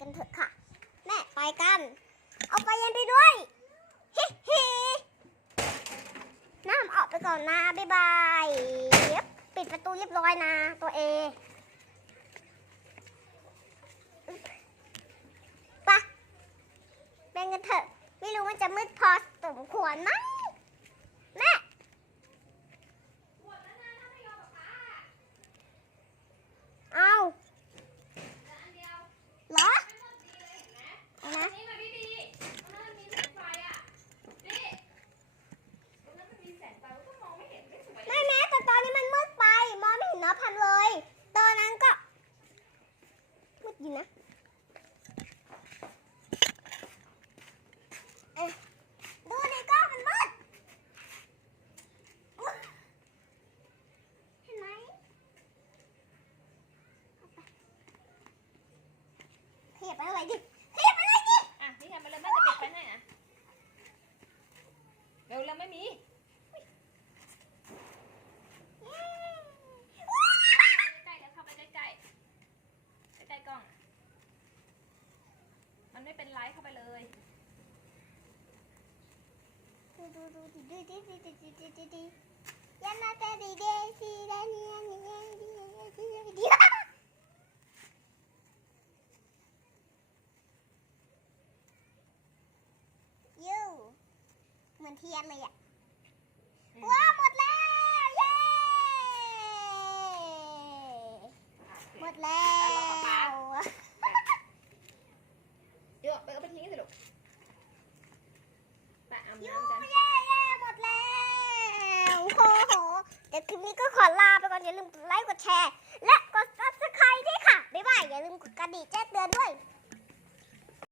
กันเถอะค่ะ แม่ไปกัน เอาไปยันไปด้วยฮิฮิน้ำออกไปก่อนนะ บ๊ายบายปิดประตูเรียบร้อยนะ ตัวเอปะเป็นกันเถอะ ไม่รู้มันจะมืดพอสมควรไหม yeah. ไม่เป็นไรเข้าไปเลยดูดูดูดูดูดูดูดูดูดูดูยันนาเตดีเดซีดานีนีนีนีนีนียูเหมือนเทียนเลยอะว้าวหมดแล้ว เย้ หมดแล้ว เดี๋ยวไปเอาไปทิ้งสิลูกไปอาบ ยู น้ำกันเย้เย้หมดแล้วโอ้โหเดี๋ยวคลิปนี้ก็ขอลาไปก่อนอย่าลืมกดไลค์กดแชร์ และกด subscribe ด้วยค่ะ บ๊ายบาย อย่าลืมกดกระดิ่งแจ้งเตือนด้วย